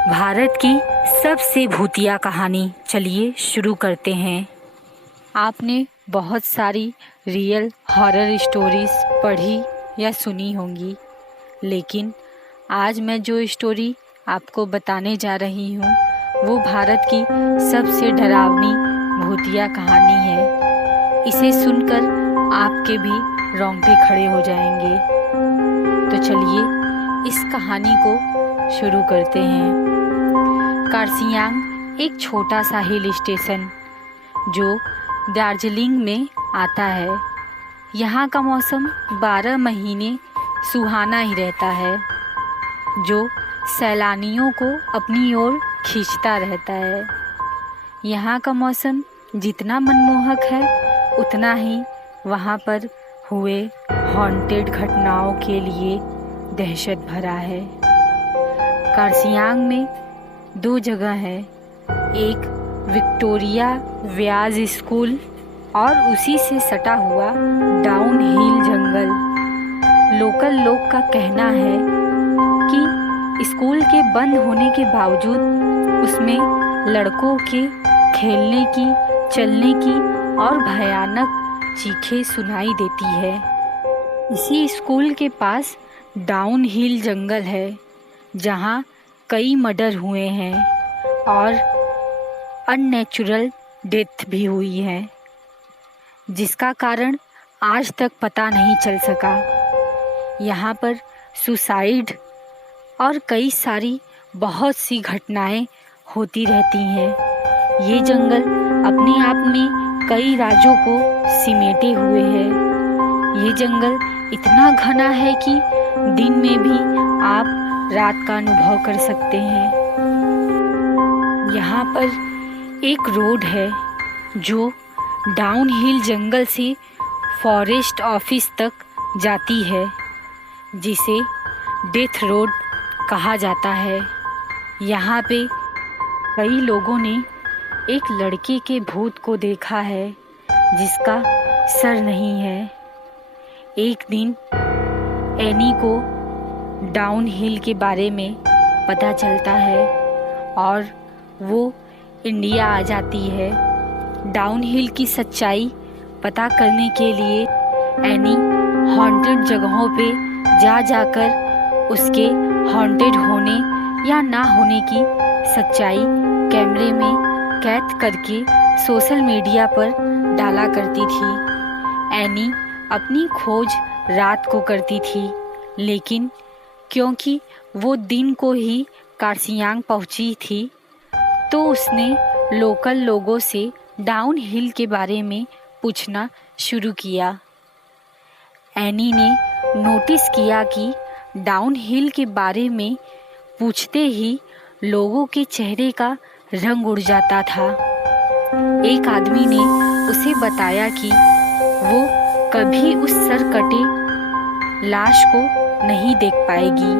भारत की सबसे भूतिया कहानी चलिए शुरू करते हैं। आपने बहुत सारी रियल हॉरर स्टोरीज पढ़ी या सुनी होंगी, लेकिन आज मैं जो स्टोरी आपको बताने जा रही हूँ वो भारत की सबसे डरावनी भूतिया कहानी है। इसे सुनकर आपके भी रोंगटे खड़े हो जाएंगे। तो चलिए इस कहानी को शुरू करते हैं। कार्सियांग एक छोटा सा हिल स्टेशन जो दार्जिलिंग में आता है। यहाँ का मौसम 12 महीने सुहाना ही रहता है, जो सैलानियों को अपनी ओर खींचता रहता है। यहाँ का मौसम जितना मनमोहक है, उतना ही वहाँ पर हुए हॉन्टेड घटनाओं के लिए दहशत भरा है। कार्सियांग में 2 जगह है, एक विक्टोरिया व्याज स्कूल और उसी से सटा हुआ डाउन हिल जंगल। लोकल लोग का कहना है कि स्कूल के बंद होने के बावजूद उसमें लड़कों के खेलने की, चलने की और भयानक चीखें सुनाई देती है। इसी स्कूल के पास डाउन हिल जंगल है, जहाँ कई मर्डर हुए हैं और अननेचुरल डेथ भी हुई है, जिसका कारण आज तक पता नहीं चल सका। यहाँ पर सुसाइड और कई सारी बहुत सी घटनाएं होती रहती हैं। ये जंगल अपने आप में कई राजों को सिमेटे हुए है। ये जंगल इतना घना है कि दिन में भी आप रात का अनुभव कर सकते हैं। यहाँ पर एक रोड है जो डाउन हिल जंगल से फॉरेस्ट ऑफिस तक जाती है, जिसे डेथ रोड कहा जाता है। यहाँ पे कई लोगों ने एक लड़के के भूत को देखा है जिसका सर नहीं है। एक दिन एनी को डाउन हिल के बारे में पता चलता है और वो इंडिया आ जाती है। डाउन हिल की सच्चाई पता करने के लिए एनी हॉन्टेड जगहों पे जा जाकर उसके हॉन्टेड होने या ना होने की सच्चाई कैमरे में कैद करके सोशल मीडिया पर डाला करती थी। एनी अपनी खोज रात को करती थी, लेकिन क्योंकि वो दिन को ही कार्सियांग पहुंची थी, तो उसने लोकल लोगों से डाउन हिल के बारे में पूछना शुरू किया। एनी ने नोटिस किया कि डाउन हिल के बारे में पूछते ही लोगों के चेहरे का रंग उड़ जाता था। एक आदमी ने उसे बताया कि वो कभी उस सरकटे लाश को नहीं देख पाएगी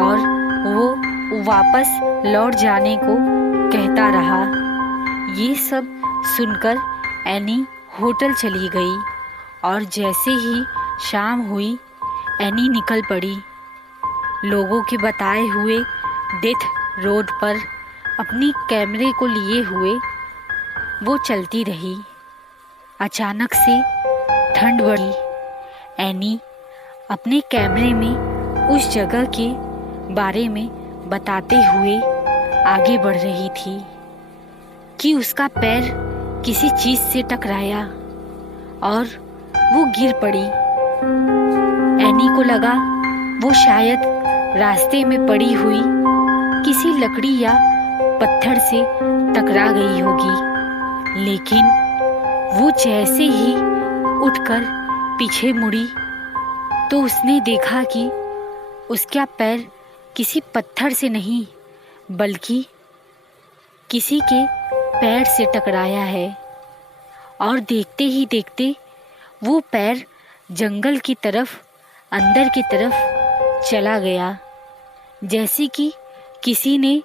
और वो वापस लौट जाने को कहता रहा। ये सब सुनकर एनी होटल चली गई और जैसे ही शाम हुई, एनी निकल पड़ी। लोगों के बताए हुए डेथ रोड पर अपनी कैमरे को लिए हुए वो चलती रही। अचानक से ठंड बढ़ी। एनी अपने कैमरे में उस जगह के बारे में बताते हुए आगे बढ़ रही थी कि उसका पैर किसी चीज़ से टकराया और वो गिर पड़ी। एनी को लगा वो शायद रास्ते में पड़ी हुई किसी लकड़ी या पत्थर से टकरा गई होगी, लेकिन वो जैसे ही उठकर पीछे मुड़ी तो उसने देखा कि उसका पैर किसी पत्थर से नहीं बल्कि किसी के पैर से टकराया है। और देखते ही देखते वो पैर जंगल की तरफ, अंदर की तरफ चला गया, जैसे कि किसी ने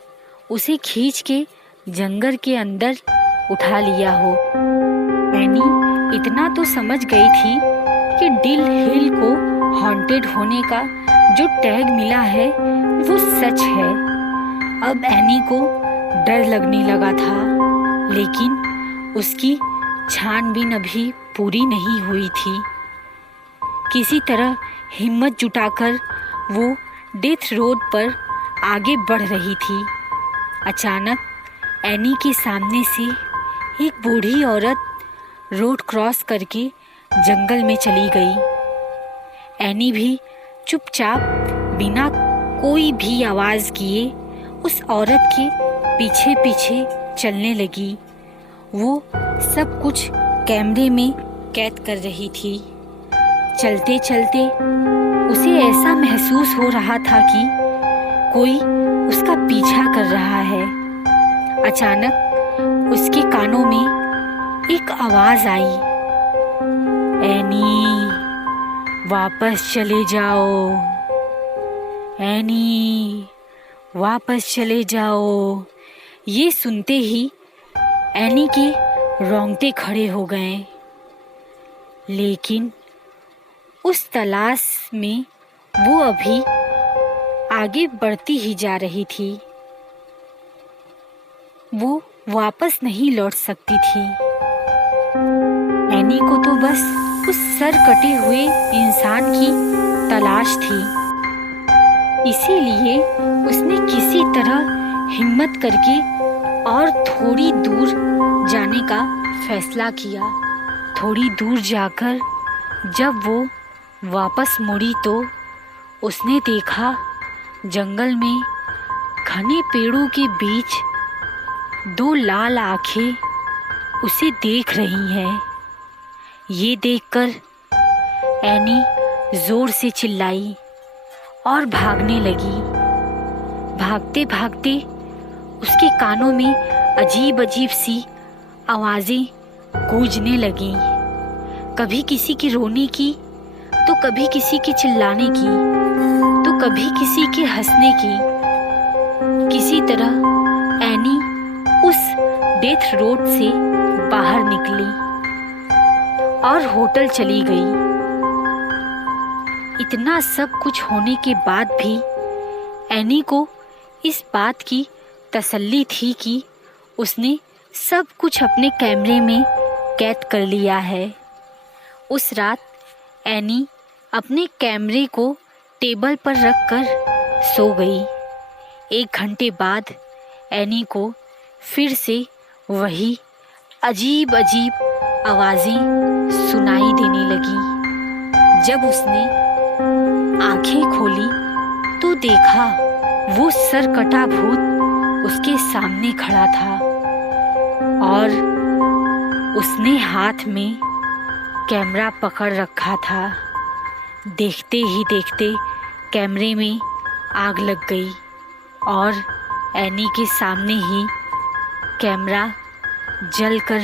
उसे खींच के जंगल के अंदर उठा लिया हो। एनी इतना तो समझ गई थी कि डिल हिल को हॉन्टेड होने का जो टैग मिला है वो सच है, अब एनी को डर लगने लगा था, लेकिन उसकी छानबीन अभी पूरी नहीं हुई थी। किसी तरह हिम्मत जुटाकर वो डेथ रोड पर आगे बढ़ रही थी। अचानक एनी के सामने से एक बूढ़ी औरत रोड क्रॉस करके जंगल में चली गई। एनी भी चुपचाप बिना कोई भी आवाज़ किए उस औरत के पीछे पीछे चलने लगी। वो सब कुछ कैमरे में कैद कर रही थी। चलते चलते उसे ऐसा महसूस हो रहा था कि कोई उसका पीछा कर रहा है। अचानक उसके कानों में एक आवाज़ आई, एनी वापस चले जाओ, एनी वापस चले जाओ। ये सुनते ही एनी के रोंगटे खड़े हो गए, लेकिन उस तलाश में वो अभी आगे बढ़ती ही जा रही थी। वो वापस नहीं लौट सकती थी। एनी को तो बस उस सर कटे हुए इंसान की तलाश थी। इसीलिए उसने किसी तरह हिम्मत करके और थोड़ी दूर जाने का फैसला किया। थोड़ी दूर जाकर जब वो वापस मुड़ी तो उसने देखा जंगल में घने पेड़ों के बीच दो लाल आँखें उसे देख रही हैं। ये देखकर एनी जोर से चिल्लाई और भागने लगी। भागते भागते उसके कानों में अजीब अजीब सी आवाज़ें गूंजने लगीं। कभी किसी के रोने की, तो कभी किसी के चिल्लाने की, तो कभी किसी के हंसने की। किसी तरह एनी उस डेथ रोड से बाहर निकली और होटल चली गई। इतना सब कुछ होने के बाद भी एनी को इस बात की तसल्ली थी कि उसने सब कुछ अपने कैमरे में कैद कर लिया है। उस रात एनी अपने कैमरे को टेबल पर रखकर सो गई। 1 घंटे बाद एनी को फिर से वही अजीब अजीब आवाज़ें सुनाई देने लगी। जब उसने आंखें खोली तो देखा वो सरकटा भूत उसके सामने खड़ा था और उसने हाथ में कैमरा पकड़ रखा था। देखते ही देखते कैमरे में आग लग गई और एनी के सामने ही कैमरा जलकर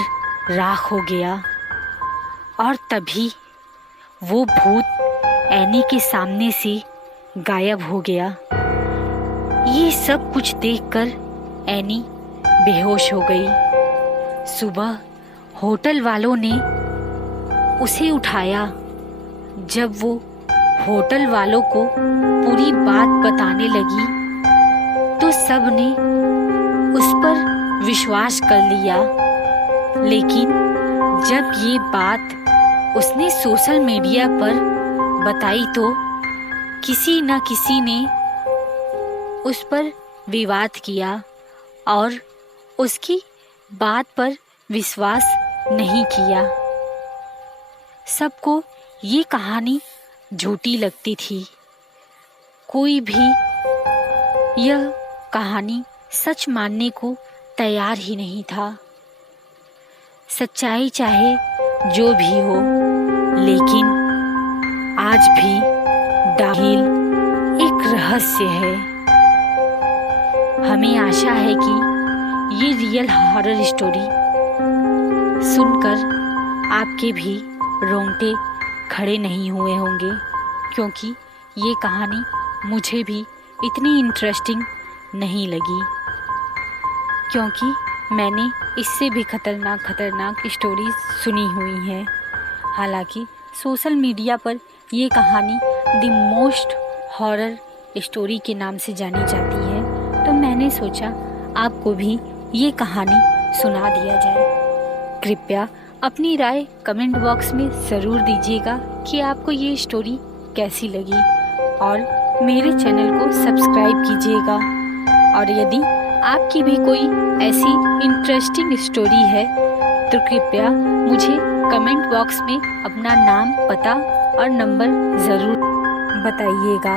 राख हो गया। और तभी वो भूत एनी के सामने से गायब हो गया। ये सब कुछ देखकर एनी बेहोश हो गई। सुबह होटल वालों ने उसे उठाया। जब वो होटल वालों को पूरी बात बताने लगी तो सब ने उस पर विश्वास कर लिया। लेकिन जब ये बात उसने सोशल मीडिया पर बताई तो किसी न किसी ने उस पर विवाद किया और उसकी बात पर विश्वास नहीं किया। सबको ये कहानी झूठी लगती थी। कोई भी यह कहानी सच मानने को तैयार ही नहीं था। सच्चाई चाहे जो भी हो, लेकिन आज भी डाहिल एक रहस्य है। हमें आशा है कि ये रियल हॉरर स्टोरी सुनकर आपके भी रोंगटे खड़े नहीं हुए होंगे, क्योंकि ये कहानी मुझे भी इतनी इंटरेस्टिंग नहीं लगी, क्योंकि मैंने इससे भी खतरनाक स्टोरीज सुनी हुई हैं। हालांकि सोशल मीडिया पर ये कहानी द मोस्ट हॉरर स्टोरी के नाम से जानी जाती है, तो मैंने सोचा आपको भी ये कहानी सुना दिया जाए। कृपया अपनी राय कमेंट बॉक्स में ज़रूर दीजिएगा कि आपको ये स्टोरी कैसी लगी और मेरे चैनल को सब्सक्राइब कीजिएगा। और यदि आपकी भी कोई ऐसी इंटरेस्टिंग स्टोरी है तो कृपया मुझे कमेंट बॉक्स में अपना नाम, पता और नंबर ज़रूर बताइएगा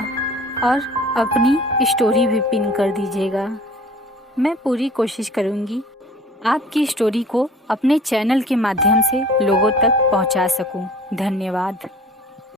और अपनी स्टोरी भी पिन कर दीजिएगा। मैं पूरी कोशिश करूँगी आपकी स्टोरी को अपने चैनल के माध्यम से लोगों तक पहुँचा सकूँ। धन्यवाद।